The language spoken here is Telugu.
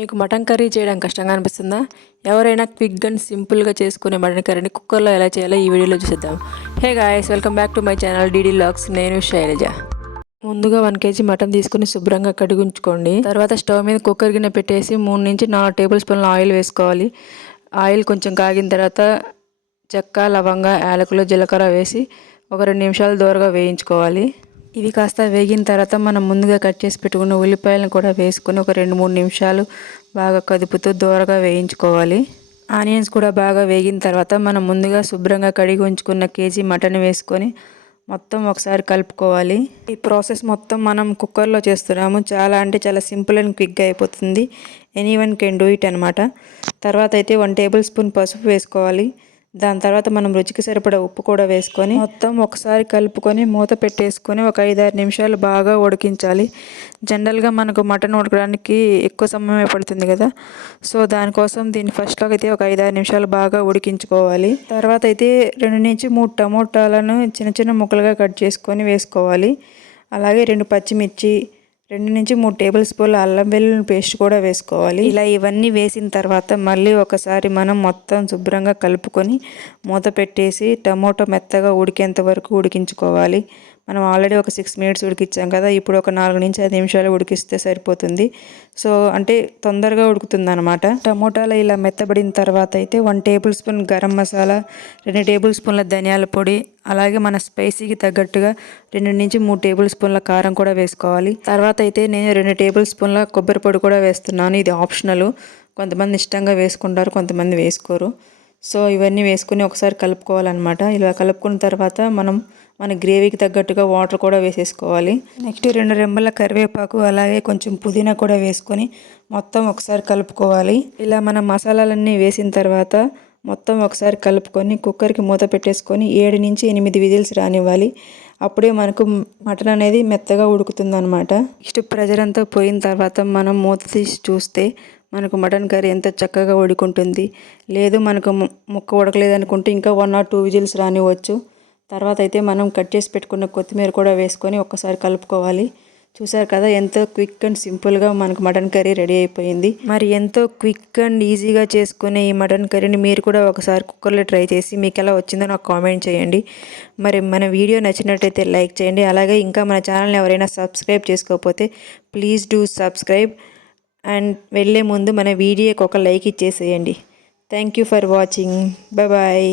మీకు మటన్ కర్రీ చేయడం కష్టంగా అనిపిస్తుందా? ఎవరైనా క్విక్ అండ్ సింపుల్గా చేసుకునే మటన్ కర్రీని కుక్కర్లో ఎలా చేయాలో ఈ వీడియోలో చూసేద్దాం. Hey guys welcome back to my channel DD lakhs నేను శైలజ. ముందుగా వన్ కేజీ మటన్ తీసుకుని శుభ్రంగా కడిగించుకోండి. తర్వాత స్టవ్ మీద కుక్కర్ గిన్నె పెట్టేసి మూడు నుంచి నాలుగు టేబుల్ స్పూన్ల ఆయిల్ వేసుకోవాలి. ఆయిల్ కొంచెం కాగిన తర్వాత చెక్క లవంగ యాలకులు జీలకర్ర వేసి ఒక రెండు నిమిషాలు దూరగా వేయించుకోవాలి. ఇవి కాస్త వేగిన తర్వాత మనం ముందుగా కట్ చేసి పెట్టుకున్న ఉల్లిపాయలను కూడా వేసుకొని ఒక రెండు మూడు నిమిషాలు బాగా కదుపుతూ దూరగా వేయించుకోవాలి. ఆనియన్స్ కూడా బాగా వేగిన తర్వాత మనం ముందుగా శుభ్రంగా కడిగి ఉంచుకున్న కేజీ మటన్ వేసుకొని మొత్తం ఒకసారి కలుపుకోవాలి. ఈ ప్రాసెస్ మొత్తం మనం కుక్కర్లో చేస్తున్నాము. చాలా అంటే చాలా సింపుల్ అండ్ క్విక్గా అయిపోతుంది. Any one can do it అనమాట తర్వాత అయితే వన్ టేబుల్ స్పూన్ పసుపు వేసుకోవాలి. దాని తర్వాత మనం రుచికి సరిపడా ఉప్పు కూడా వేసుకొని మొత్తం ఒకసారి కలుపుకొని మూత పెట్టేసుకొని ఒక ఐదారు నిమిషాలు బాగా ఉడికించాలి. జనరల్గా మనకు మటన్ ఉడకడానికి ఎక్కువ సమయమే పడుతుంది కదా. సో దానికోసం దీన్ని ఫస్ట్లో అయితే ఒక ఐదారు నిమిషాలు బాగా ఉడికించుకోవాలి. తర్వాత అయితే రెండు నుంచి మూడు టమోటాలను చిన్న చిన్న ముక్కలుగా కట్ చేసుకొని వేసుకోవాలి. అలాగే రెండు పచ్చిమిర్చి రెండు నుంచి మూడు టేబుల్ స్పూన్ల అల్లం వెల్లుల్లి పేస్ట్ కూడా వేసుకోవాలి. ఇలా ఇవన్నీ వేసిన తర్వాత మళ్ళీ ఒకసారి మనం మొత్తం శుభ్రంగా కలుపుకొని మూత పెట్టేసి టమోటో మెత్తగా ఉడికేంత వరకు ఉడికించుకోవాలి. మనం ఆల్రెడీ ఒక సిక్స్ మినిట్స్ ఉడికించాం కదా ఇప్పుడు ఒక నాలుగు నుంచి ఐదు నిమిషాలు ఉడికిస్తే సరిపోతుంది. సో అంటే తొందరగా ఉడుకుతుంది అనమాట టమోటాలు ఇలా మెత్తబడిన తర్వాత అయితే one tablespoon garam masala రెండు టేబుల్ స్పూన్ల ధనియాల పొడి అలాగే మన స్పైసీకి తగ్గట్టుగా రెండు నుంచి మూడు టేబుల్ స్పూన్ల కారం కూడా వేసుకోవాలి. తర్వాత అయితే నేను రెండు టేబుల్ స్పూన్ల కొబ్బరి పొడి కూడా వేస్తున్నాను. ఇది ఆప్షనల్. కొంతమంది ఇష్టంగా వేసుకుంటారు కొంతమంది వేసుకోరు. సో ఇవన్నీ వేసుకుని ఒకసారి కలుపుకోవాలన్నమాట. ఇలా కలుపుకున్న తర్వాత మనం మన గ్రేవీకి తగ్గట్టుగా వాటర్ కూడా వేసేసుకోవాలి. నెక్స్ట్ రెండు రెంబల కరివేపాకు అలాగే కొంచెం పుదీనా కూడా వేసుకొని మొత్తం ఒకసారి కలుపుకోవాలి. ఇలా మన మసాలాలన్నీ వేసిన తర్వాత మొత్తం ఒకసారి కలుపుకొని కుక్కర్కి మూత పెట్టేసుకొని ఏడు నుంచి ఎనిమిది విజిల్స్ రానివ్వాలి. అప్పుడే మనకు మటన్ అనేది మెత్తగా ఉడుకుతుంది అనమాట నెక్స్ట్ ప్రెజర్ అంతా పోయిన తర్వాత మనం మూత తీసి చూస్తే మనకు మటన్ కర్రీ ఎంత చక్కగా ఉడుకుంటుంది. లేదు మనకు ముక్క ఉడకలేదు అనుకుంటే ఇంకా వన్ ఆర్ టూ విజిల్స్ రానివ్వచ్చు. తర్వాత అయితే మనం కట్ చేసి పెట్టుకున్న కొత్తిమీర కూడా వేసుకొని ఒక్కసారి కలుపుకోవాలి. చూసారు కదా ఎంతో క్విక్ అండ్ సింపుల్గా మనకు మటన్ కర్రీ రెడీ అయిపోయింది. మరి ఎంతో క్విక్ అండ్ ఈజీగా చేసుకునే ఈ మటన్ కర్రీని మీరు కూడా ఒకసారి కుక్కర్లో ట్రై చేసి మీకు ఎలా వచ్చిందో నాకు కామెంట్ చేయండి. మరి మన వీడియో నచ్చినట్టయితే లైక్ చేయండి. అలాగే ఇంకా మన ఛానల్ని ఎవరైనా సబ్స్క్రైబ్ చేసుకోకపోతే ప్లీజ్ డూ సబ్స్క్రైబ్. అండ్ వెళ్ళే ముందు మన వీడియోకి ఒక లైక్ ఇచ్చేసేయండి. Thank you for watching. Bye bye.